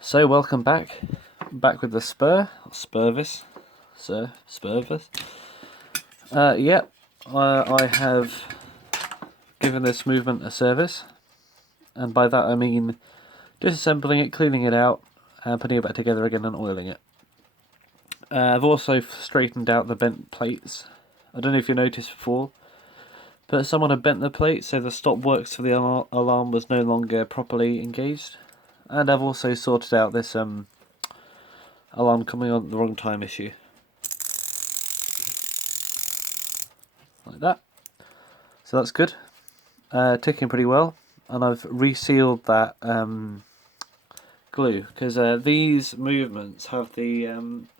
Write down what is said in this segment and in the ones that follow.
So welcome back with the Spur, Spurvis, Sir Spurvis. Yep, I have given this movement a service, and by that I mean disassembling it, cleaning it out, and putting it back together again and oiling it. I've also straightened out the bent plates. I don't know if you noticed before, but someone had bent the plate so the stop works for the alarm was no longer properly engaged. And I've also sorted out this alarm coming on at the wrong time issue. Like that. So that's good. Ticking pretty well. And I've resealed that glue, because these movements have the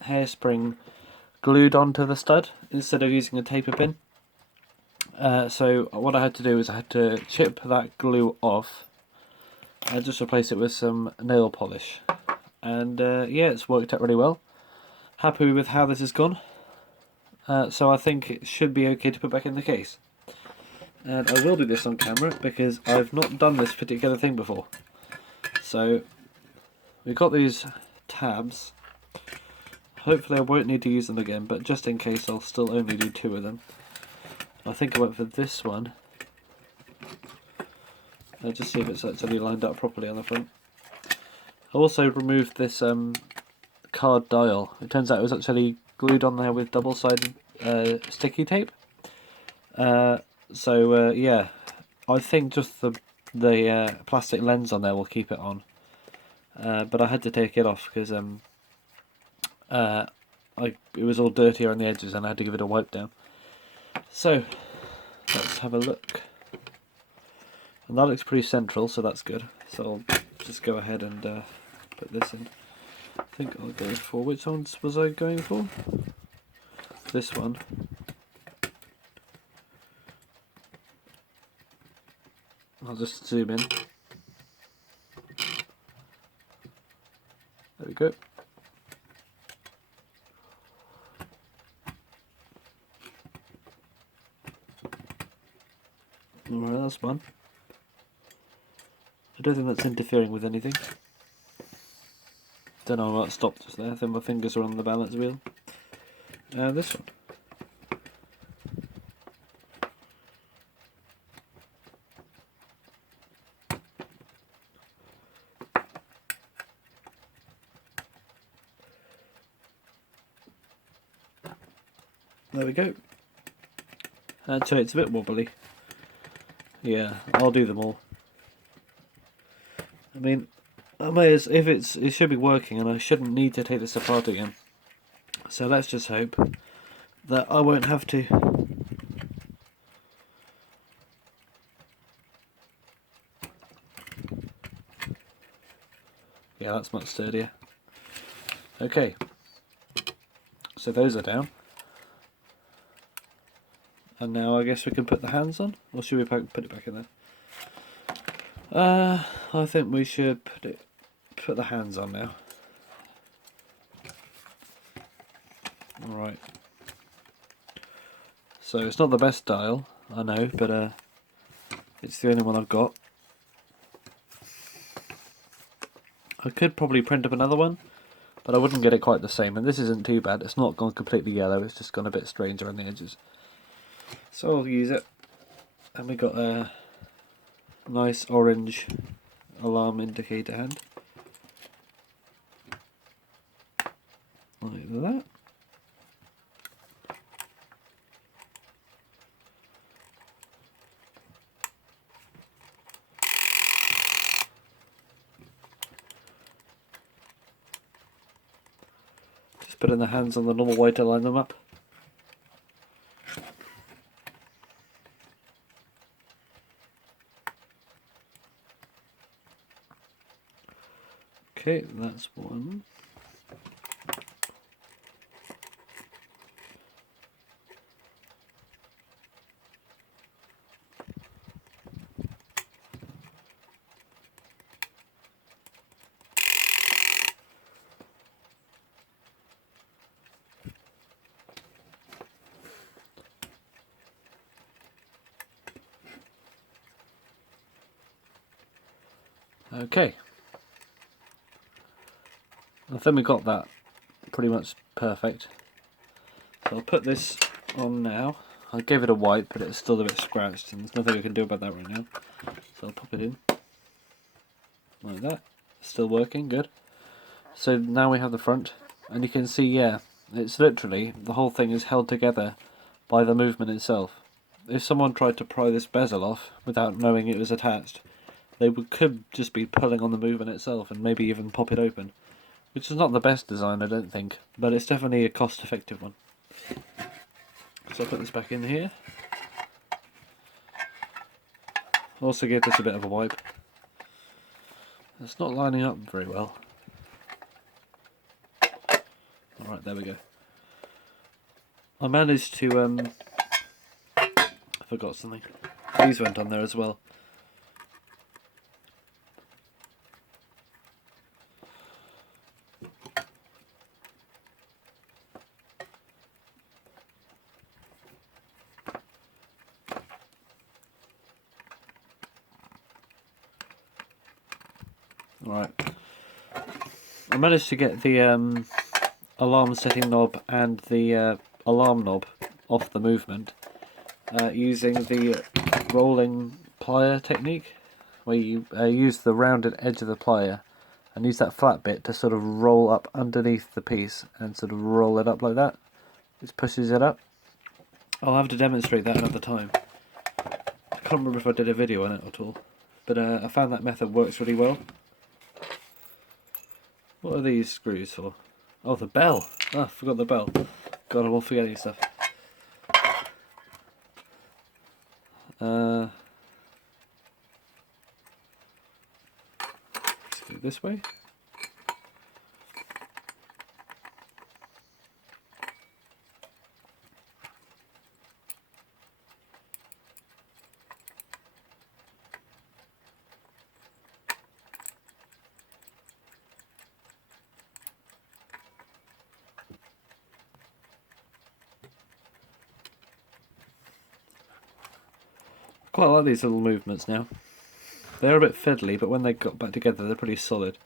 hairspring glued onto the stud instead of using a taper pin. So what I had to do is I had to chip that glue off and just replace it with some nail polish. And yeah, it's worked out really well. Happy with how this has gone. So I think it should be okay to put back in the case. And I will do this on camera because I've not done this particular thing before. So we've got these tabs. Hopefully I won't need to use them again, but just in case I'll still only do 2 of them. I think I went for this one. I'll just see if it's actually lined up properly on the front. I also removed this card dial. It turns out it was actually glued on there with double-sided sticky tape. So yeah, I think just the plastic lens on there will keep it on. But I had to take it off because it was all dirty around the edges and I had to give it a wipe down. So let's have a look. And that looks pretty central, so that's good. So I'll just go ahead and put this in. I think I'll go for, which ones was I going for? This one. I'll just zoom in. There we go. Alright, that's one. I don't think that's interfering with anything. Don't know what stopped just there. I think my fingers are on the balance wheel. This one. There we go. So it's a bit wobbly. Yeah, I'll do them all. I mean, I may as if it should be working, and I shouldn't need to take this apart again. So let's just hope that I won't have to. Yeah, that's much sturdier. Okay, so those are down. And now I guess we can put the hands on, or should we put it back in there? I think we should put the hands on now. Alright. So it's not the best dial, I know, but it's the only one I've got. I could probably print up another one, but I wouldn't get it quite the same. And this isn't too bad. It's not gone completely yellow, it's just gone a bit strange around the edges. So I'll use it. And we got a nice orange alarm indicator hand. Like that. Just putting the hands on the normal way to line them up. Okay, that's one. Okay. I think we got that pretty much perfect. So I'll put this on now. I gave it a wipe, but it's still a bit scratched, and there's nothing I can do about that right now. So I'll pop it in like that. Still working, good. So now we have the front, and you can see, yeah, it's literally, the whole thing is held together by the movement itself. If someone tried to pry this bezel off without knowing it was attached, they could just be pulling on the movement itself and maybe even pop it open. Which is not the best design, I don't think, but it's definitely a cost-effective one. So I'll put this back in here. Also give this a bit of a wipe. It's not lining up very well. Alright, there we go. I managed to, I forgot something. These went on there as well. Right, I managed to get the alarm setting knob and the alarm knob off the movement using the rolling plier technique, where you use the rounded edge of the plier and use that flat bit to sort of roll up underneath the piece and sort of roll it up like that. It pushes it up. I'll have to demonstrate that another time. I can't remember if I did a video on it at all, but I found that method works really well. What are these screws for? Oh, the bell! Ah, I forgot the bell. God, I'm all forgetting stuff. Let's do it this way. Quite like these little movements now. They're a bit fiddly, but when they got back together they're pretty solid.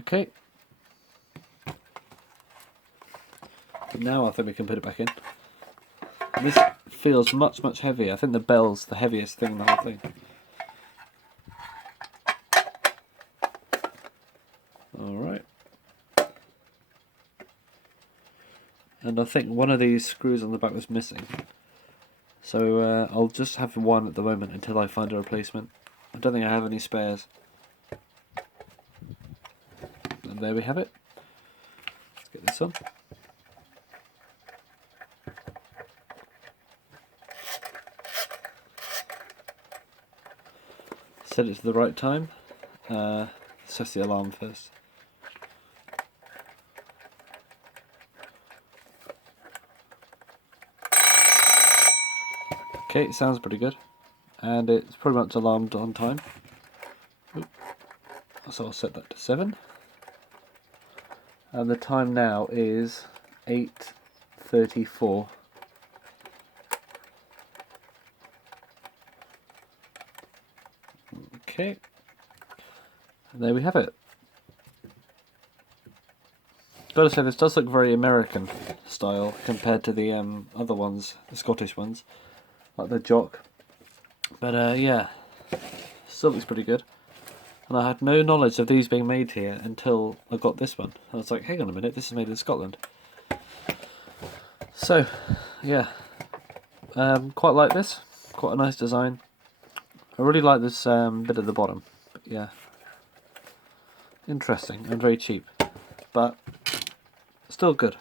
Okay. Now I think we can put it back in. And this feels much, much heavier. I think the bell's the heaviest thing in the whole thing. Alright. And I think one of these screws on the back was missing. So I'll just have one at the moment until I find a replacement. I don't think I have any spares. And there we have it. Let's get this on. Set it to the right time. Set the alarm first. Okay, it sounds pretty good. And it's pretty much alarmed on time. Oop. So I'll set that to 7. And the time now is 8:34. Okay, and there we have it. Gotta say, this does look very American style compared to the other ones, the Scottish ones, like the Jock. But yeah, still looks pretty good. And I had no knowledge of these being made here until I got this one. I was like, hang on a minute, this is made in Scotland. So, yeah, quite like this. Quite a nice design. I really like this bit at the bottom, but yeah, interesting and very cheap, but still good.